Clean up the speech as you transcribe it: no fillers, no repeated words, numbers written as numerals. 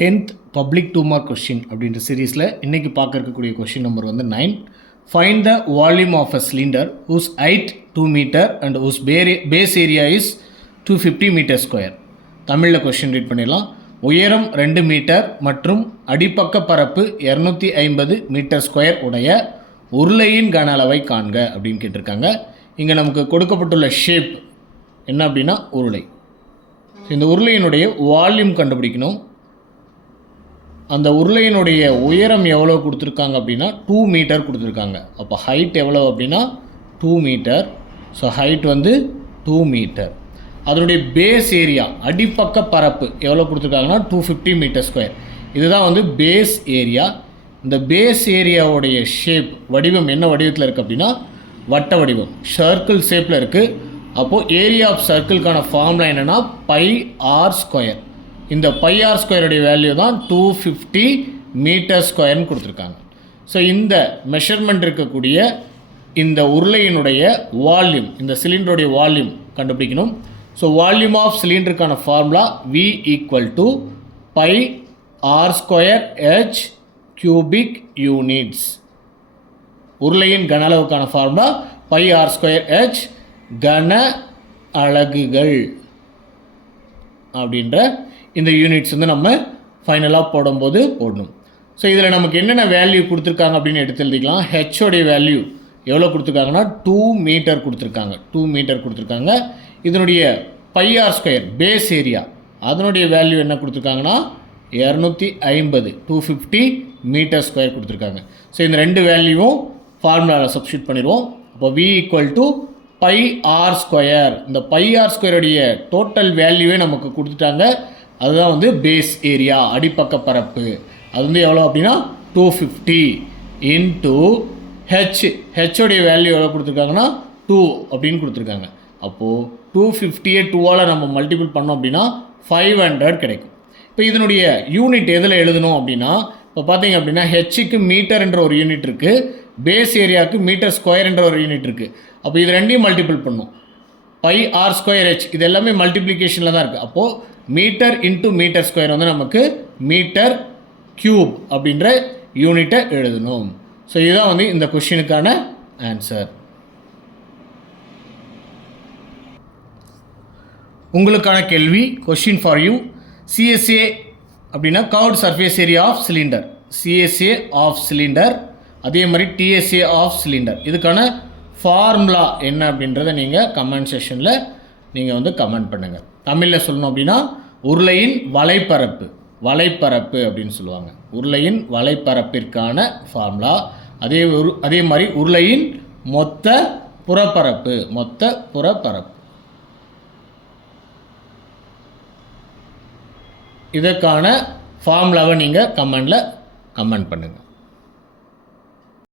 10th public 2 mark question அப்படின்ற சீரீஸில் இன்றைக்கி பார்க்க இருக்கக்கூடிய கொஸ்டின் நம்பர் வந்து 9. Find the volume of a cylinder whose height 2 metre and whose base area is 250 metre square. தமிழில் question read பண்ணிடலாம். உயரம் 2 மீட்டர் மற்றும் அடிப்பக்க பரப்பு 250 மீட்டர் ஸ்கொயர் உடைய உருளையின் கன அளவை காண்க அப்படின்னு கேட்டிருக்காங்க. இங்கே நமக்கு கொடுக்கப்பட்டுள்ள ஷேப் என்ன அப்படின்னா உருளை. இந்த உருளையினுடைய வால்யூம் கண்டுபிடிக்கணும். அந்த உருளையினுடைய உயரம் எவ்வளோ கொடுத்துருக்காங்க அப்படின்னா 2 மீட்டர் கொடுத்துருக்காங்க. அப்போ ஹைட் எவ்வளோ அப்படின்னா 2 மீட்டர். ஸோ ஹைட் வந்து 2 மீட்டர். அதனுடைய பேஸ் ஏரியா அடிப்பக்க பரப்பு எவ்வளோ கொடுத்துருக்காங்கன்னா 250 மீட்டர் ஸ்கொயர். இதுதான் வந்து பேஸ் ஏரியா. இந்த பேஸ் ஏரியாவுடைய ஷேப் வடிவம் என்ன வடிவத்தில் இருக்குது அப்படின்னா வட்ட வடிவம், சர்க்கிள் ஷேப்பில் இருக்குது. அப்போது ஏரியா ஆஃப் சர்க்கிள்கான ஃபார்முலா என்னென்னா பை ஆர் ஸ்கொயர். இந்த பை ஆர் ஸ்கொயருடைய வேல்யூ தான் 250 மீட்டர் ஸ்கொயர்னு கொடுத்துருக்காங்க. ஸோ இந்த மெஷர்மெண்ட் இருக்கக்கூடிய இந்த உருளையினுடைய வால்யூம், இந்த சிலிண்டருடைய வால்யூம் கண்டுபிடிக்கணும். ஸோ வால்யூம் ஆஃப் சிலிண்டருக்கான formula V equal to pi r square h cubic units. உருளையின் கன அளவுக்கான formula pi r square h கன அலகுகள் அப்படின்ற இந்த யூனிட்ஸ் வந்து நம்ம ஃபைனலாக போடும்போது போடணும். ஸோ இதில் நமக்கு என்னென்ன வேல்யூ கொடுத்துருக்காங்க அப்படின்னு எடுத்து எழுதிக்கலாம். ஹெச்சோடைய வேல்யூ எவ்வளோ கொடுத்துருக்காங்கன்னா 2 மீட்டர் கொடுத்துருக்காங்க. 2 மீட்டர் கொடுத்துருக்காங்க. இதனுடைய pi r square base area அதனுடைய வேல்யூ என்ன கொடுத்துருக்காங்கன்னா 250 மீட்டர் ஸ்கொயர் கொடுத்துருக்காங்க. ஸோ இந்த ரெண்டு வேல்யூவும் ஃபார்முலாவில் சப்ஸ்டியூட் பண்ணிடுவோம். அப்போ V equal to pi r square. இந்த பை ஆர் ஸ்கொயருடைய டோட்டல் வேல்யூவே நமக்கு கொடுத்துட்டாங்க. அதுதான் வந்து பேஸ் ஏரியா அடிப்பக்க பரப்பு. அது வந்து எவ்வளோ அப்படின்னா 250 இன்ட்டு ஹெச்சோடைய வேல்யூ எவ்வளோ கொடுத்துருக்காங்கன்னா 2 அப்படின்னு கொடுத்துருக்காங்க. அப்போது 250 2ஆல் நம்ம மல்டிபிள் பண்ணோம் அப்படின்னா 500 கிடைக்கும். இப்போ இதனுடைய யூனிட் எதில் எழுதணும் அப்படின்னா, இப்போ பார்த்தீங்க அப்படின்னா ஹெச்சுக்கு மீட்டர் என்ற ஒரு யூனிட் இருக்குது, பேஸ் ஏரியாவுக்கு மீட்டர் ஸ்கொயர் என்ற ஒரு யூனிட் இருக்குது. அப்போ இது ரெண்டையும் மல்டிபிள் பண்ணும். பை ஆர் ஸ்கொயர் ஹெச் இது எல்லாமே மல்டிப்ளிகேஷனில் தான் இருக்குது. அப்போது மீட்டர் இன்ட்டு மீட்டர் ஸ்கொயர் வந்து நமக்கு மீட்டர் க்யூப் அப்படின்ற யூனிட்டை எழுதணும். ஸோ இதுதான் வந்து இந்த கொஷினுக்கான ஆன்சர். உங்களுக்கான கேள்வி கொஷின் ஃபார் யூ. CSA அப்படின்னா curved surface area of cylinder, CSA of cylinder, அதே மாதிரி TSA ஆஃப் சிலிண்டர். இதுக்கான ஃபார்முலா என்ன அப்படின்றத நீங்கள் கமெண்ட் செஷனில் நீங்கள் வந்து கமெண்ட் பண்ணுங்கள். தமிழில் சொல்லணும் அப்படின்னா உருளையின் வலைப்பரப்பு அப்படின்னு சொல்லுவாங்க. உருளையின் வலைப்பரப்பிற்கான ஃபார்முலா. அதே மாதிரி உருளையின் மொத்த புறப்பரப்பு இதற்கான ஃபார்முலாவை நீங்கள் கமெண்டில் கமெண்ட் பண்ணுங்கள்.